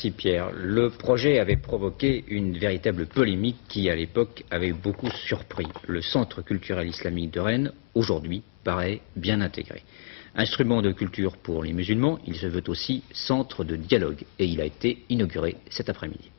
Si Pierre, le projet avait provoqué une véritable polémique qui, à l'époque, avait beaucoup surpris. Le Centre culturel islamique de Rennes, aujourd'hui, paraît bien intégré. Instrument de culture pour les musulmans, il se veut aussi centre de dialogue et il a été inauguré cet après-midi.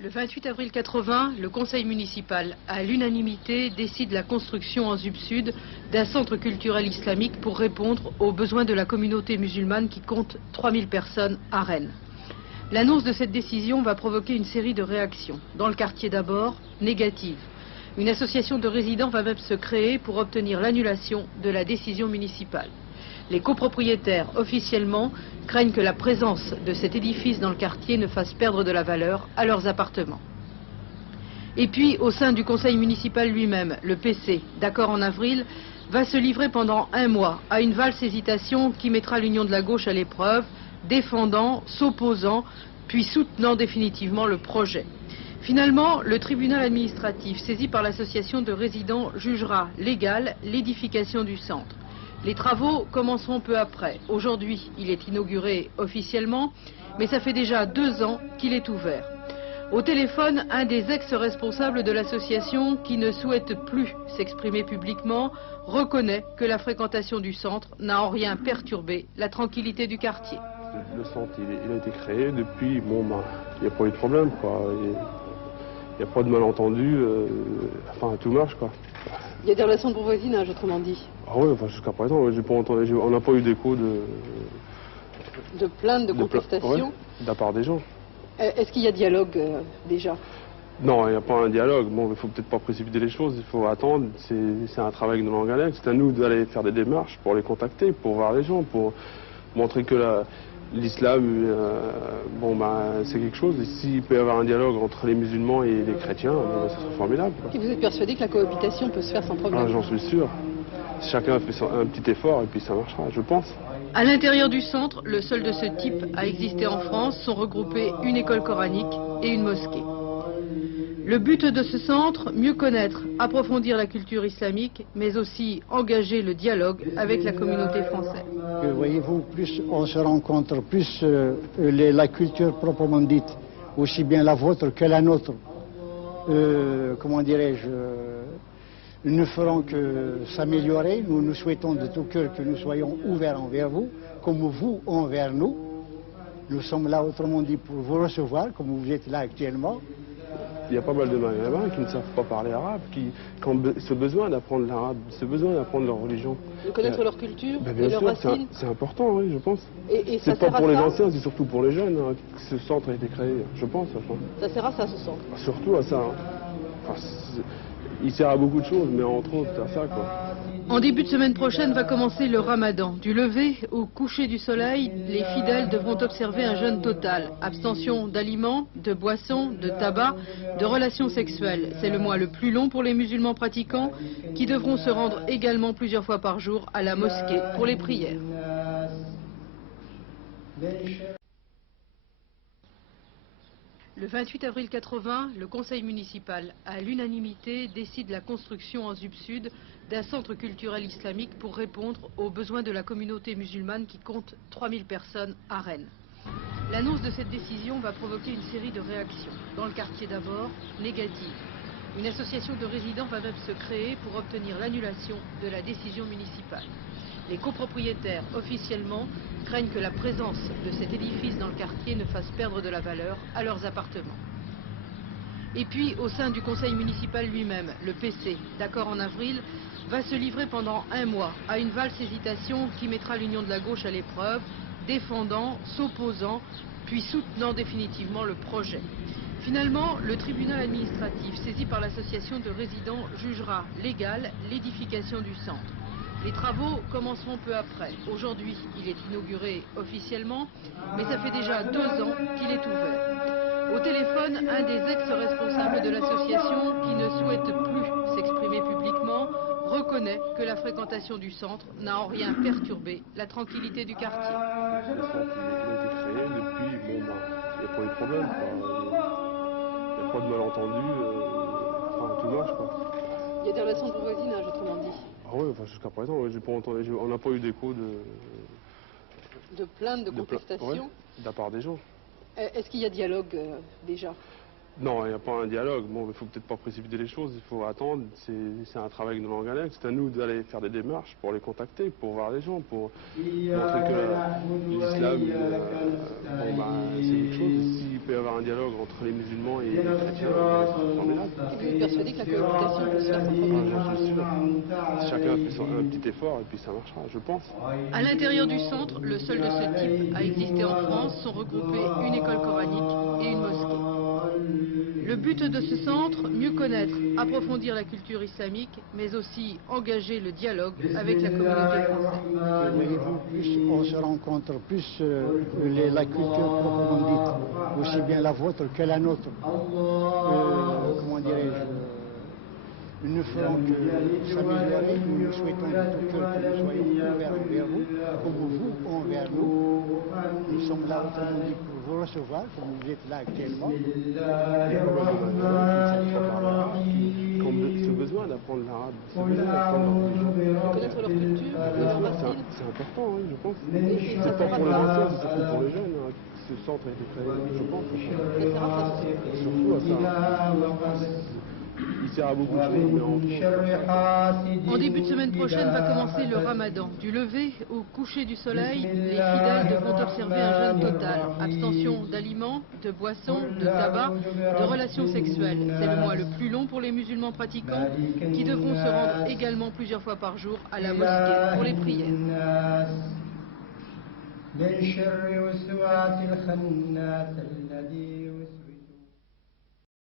Le 28 avril 80, le conseil municipal, à l'unanimité, décide la construction en ZUP Sud d'un centre culturel islamique pour répondre aux besoins de la communauté musulmane qui compte 3000 personnes à Rennes. L'annonce de cette décision va provoquer une série de réactions. Dans le quartier d'abord, négatives. Une association de résidents va même se créer pour obtenir l'annulation de la décision municipale. Les copropriétaires, officiellement, craignent que la présence de cet édifice dans le quartier ne fasse perdre de la valeur à leurs appartements. Et puis, au sein du conseil municipal lui-même, le PC, d'accord en avril, va se livrer pendant un mois à une valse hésitation qui mettra l'union de la gauche à l'épreuve, défendant, s'opposant, puis soutenant définitivement le projet. Finalement, le tribunal administratif, saisi par l'association de résidents, jugera légale l'édification du centre. Les travaux commenceront peu après. Aujourd'hui, il est inauguré officiellement, mais ça fait déjà 2 ans qu'il est ouvert. Au téléphone, un des ex-responsables de l'association, qui ne souhaite plus s'exprimer publiquement, reconnaît que la fréquentation du centre n'a en rien perturbé la tranquillité du quartier. Le centre, il a été créé depuis, il n'y a pas eu de problème, quoi. Il n'y a pas de malentendu, enfin tout marche, quoi. Il y a des relations de bon voisinage, autrement dit. Ah oui, enfin, jusqu'à présent, j'ai pas entendu, on n'a pas eu d'écho De plaintes, de contestations. De la part des gens. Est-ce qu'il y a dialogue déjà? Non, il n'y a pas un dialogue. Bon, il ne faut peut-être pas précipiter les choses, il faut attendre. C'est un travail de longue haleine. C'est à nous d'aller faire des démarches pour les contacter, pour voir les gens, pour montrer que l'islam, c'est quelque chose. Et s'il peut y avoir un dialogue entre les musulmans et les chrétiens, ça serait formidable. Et vous êtes persuadé que la cohabitation peut se faire sans problème? Ah, j'en suis sûr. Chacun fait un petit effort et puis ça marchera, je pense. À l'intérieur du centre, le seul de ce type à exister en France, sont regroupés une école coranique et une mosquée. Le but de ce centre, mieux connaître, approfondir la culture islamique, mais aussi engager le dialogue avec la communauté française. Voyez-vous, plus on se rencontre, plus la culture proprement dite, aussi bien la vôtre que la nôtre, comment dirais-je, nous ne ferons que s'améliorer. Nous souhaitons de tout cœur que nous soyons ouverts envers vous, comme vous envers nous. Nous sommes là, autrement dit, pour vous recevoir, comme vous êtes là actuellement. Il y a pas mal de Maghrébins qui ne savent pas parler arabe, qui ont ce besoin d'apprendre l'arabe, ce besoin d'apprendre leur religion. De connaître leur culture, bien et leurs racines. C'est important, oui, je pense. Et ça c'est pas sert à pour les ça anciens, c'est surtout pour les jeunes que ce centre a été créé, je pense. Enfin. Ça sert à ça, ce centre? Surtout à ça. Enfin, il sert à beaucoup de choses, mais entre autres à ça, quoi. En début de semaine prochaine va commencer le ramadan. Du lever au coucher du soleil, les fidèles devront observer un jeûne total. Abstention d'aliments, de boissons, de tabac, de relations sexuelles. C'est le mois le plus long pour les musulmans pratiquants qui devront se rendre également plusieurs fois par jour à la mosquée pour les prières. Le 28 avril 80, le conseil municipal, à l'unanimité, décide la construction en ZUP Sud d'un centre culturel islamique pour répondre aux besoins de la communauté musulmane qui compte 3000 personnes à Rennes. L'annonce de cette décision va provoquer une série de réactions. Dans le quartier d'abord, négatives. Une association de résidents va même se créer pour obtenir l'annulation de la décision municipale. Les copropriétaires, officiellement, craignent que la présence de cet édifice dans le quartier ne fasse perdre de la valeur à leurs appartements. Et puis, au sein du conseil municipal lui-même, le PC, d'accord en avril, va se livrer pendant un mois à une valse hésitation qui mettra l'union de la gauche à l'épreuve, défendant, s'opposant, puis soutenant définitivement le projet. Finalement, le tribunal administratif, saisi par l'association de résidents, jugera légale l'édification du centre. Les travaux commenceront peu après. Aujourd'hui, il est inauguré officiellement, mais ça fait déjà 2 ans qu'il est ouvert. Au téléphone, un des ex-responsables de l'association, qui ne souhaite plus s'exprimer publiquement, reconnaît que la fréquentation du centre n'a en rien perturbé la tranquillité du quartier. Le centre, il a été créé depuis, il n'y a pas eu de problème, quoi. Il n'y a pas de malentendu, enfin tout marche, quoi. Il y a des relations de bon voisinage, autrement dit. Ah oui, enfin, jusqu'à présent, j'ai pas entendu, on n'a pas eu d'écho De plaintes, de contestations. Ouais, de la part des gens. Est-ce qu'il y a dialogue déjà? Non, il n'y a pas un dialogue. Bon, il ne faut peut-être pas précipiter les choses, il faut attendre. C'est un travail de langue grecque. C'est à nous d'aller faire des démarches pour les contacter, pour voir les gens, pour montrer que l'islam, c'est une chose. S'il peut y avoir un dialogue entre les musulmans et les chrétiens, c'est formidable. Et vous êtes persuadé que la communication peut se faire sans problème? J'en suis sûr. Chacun fait un petit effort et puis ça marchera, je pense. À l'intérieur du centre, le seul de ce type à exister en France, sont regroupés une école coranique et une mosquée. Le but de ce centre, mieux connaître, approfondir la culture islamique, mais aussi engager le dialogue avec la communauté française. Voyez-vous, plus on se rencontre, plus la culture proprement dite, aussi bien la vôtre que la nôtre, comment dirais-je, nous ferons que s'améliorer. Nous souhaitons de tout cœur que nous soyons ouverts vers vous, comme vous envers nous. Nous sommes là, autrement dit, pour vous recevoir, comme vous êtes là actuellement. Ce besoin d'apprendre l'arabe, ce besoin d'apprendre leur Connaître leur culture, leur style. c'est important, oui, je pense. C'est pas pour les anciens, c'est surtout pour les jeunes. Ce centre a été créé, je pense. Surtout à ça. Il sert à beaucoup de choses, mais En début de semaine prochaine va commencer le ramadan. Du lever au coucher du soleil, les fidèles devront observer un jeûne total. Abstention d'aliments, de boissons, de tabac, de relations sexuelles. C'est le mois le plus long pour les musulmans pratiquants qui devront se rendre également plusieurs fois par jour à la mosquée pour les prières. من شر وسواس الخناس الذي